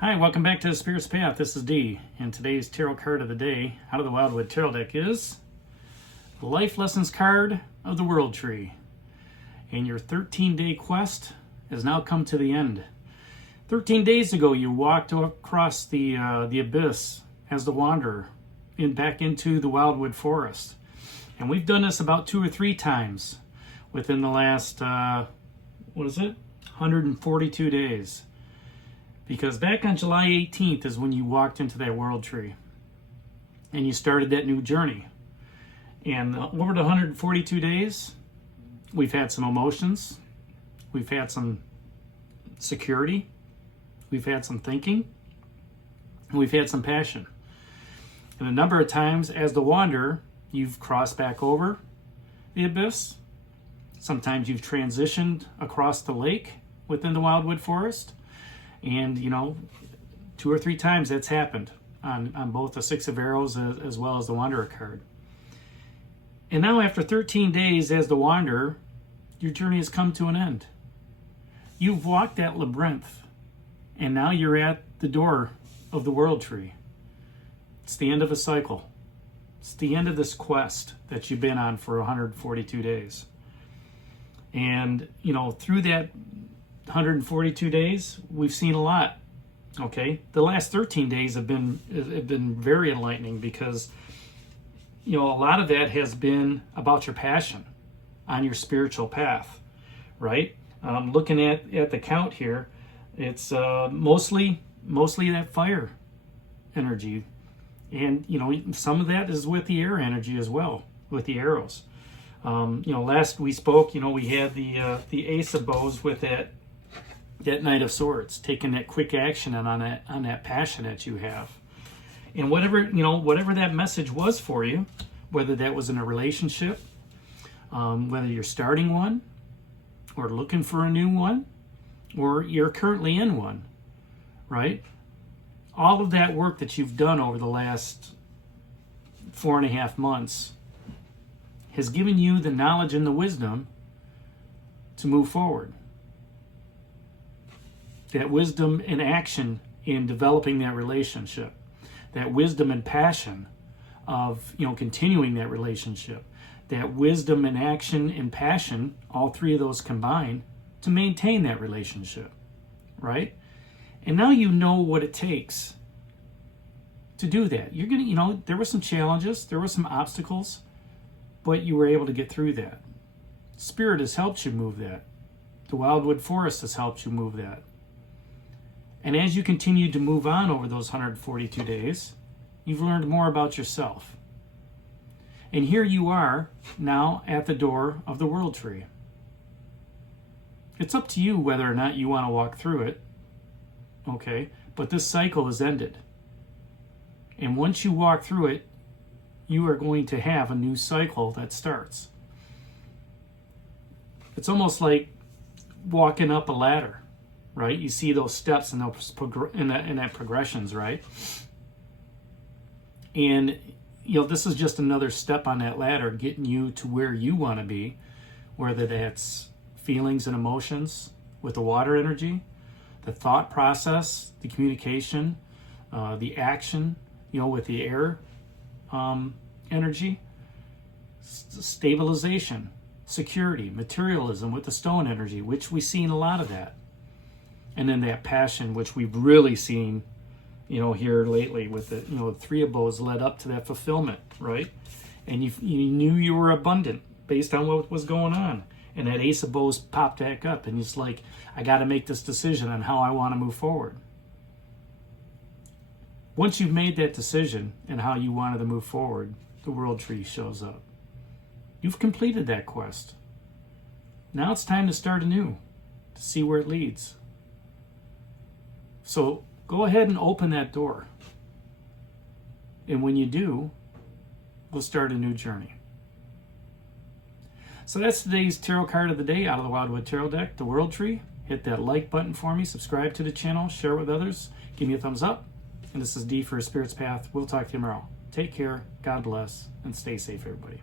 Hi, welcome back to the Spirit's Path. This is Dee, and today's tarot card of the day out of the Wildwood Tarot deck is the Life Lessons card of the World Tree. And your 13-day quest has now come to the end. 13 days ago, you walked across the abyss as the wanderer back into the Wildwood Forest. And we've done this about 2 or 3 times within the last, 142 days. Because back on July 18th is when you walked into that world tree and you started that new journey. And over the 142 days, we've had some emotions, we've had some security, we've had some thinking, and we've had some passion. And a number of times as the wanderer, you've crossed back over the abyss. Sometimes you've transitioned across the lake within the Wildwood Forest. And, 2 or 3 times that's happened on both the Six of Arrows as well as the Wanderer card. And now after 13 days as the Wanderer, your journey has come to an end. You've walked that labyrinth, and now you're at the door of the World Tree. It's the end of a cycle. It's the end of this quest that you've been on for 142 days. And, through that 142 days, we've seen a lot. Okay, the last 13 days have been very enlightening because a lot of that has been about your passion on your spiritual path, right? Looking at the count here, it's mostly that fire energy, and some of that is with the air energy as well, with the arrows. Last we spoke, we had the Ace of Bows with that Knight of Swords, taking that quick action and on that passion that you have. And whatever that message was for you, whether that was in a relationship, whether you're starting one or looking for a new one, or you're currently in one, right? All of that work that you've done over the last 4.5 months has given you the knowledge and the wisdom to move forward. That wisdom and action in developing that relationship, that wisdom and passion of continuing that relationship, that wisdom and action and passion, all 3 of those combined to maintain that relationship, right? And now you know what it takes to do that. You're gonna, there were some challenges, there were some obstacles, but you were able to get through that. Spirit has helped you move that. The Wildwood Forest has helped you move that. And as you continue to move on over those 142 days, you've learned more about yourself. And here you are now at the door of the World Tree. It's up to you whether or not you want to walk through it, okay? But this cycle is ended. And once you walk through it, you are going to have a new cycle that starts. It's almost like walking up a ladder. Right, you see those steps and those in that progressions, right? And this is just another step on that ladder, getting you to where you want to be, whether that's feelings and emotions with the water energy, the thought process, the communication, the action, with the air energy, stabilization, security, materialism with the stone energy, which we've seen a lot of that. And then that passion, which we've really seen, here lately with the, the 3 of Bows led up to that fulfillment, right? And you knew you were abundant based on what was going on. And that Ace of Bows popped back up, and it's like, I got to make this decision on how I want to move forward. Once you've made that decision and how you wanted to move forward, the World Tree shows up. You've completed that quest. Now it's time to start anew, to see where it leads. So go ahead and open that door. And when you do, we'll start a new journey. So that's today's tarot card of the day out of the Wildwood Tarot deck, the World Tree. Hit that like button for me, subscribe to the channel, share it with others, give me a thumbs up. And this is Dee for Spirit's Path. We'll talk to you tomorrow. Take care, God bless, and stay safe, everybody.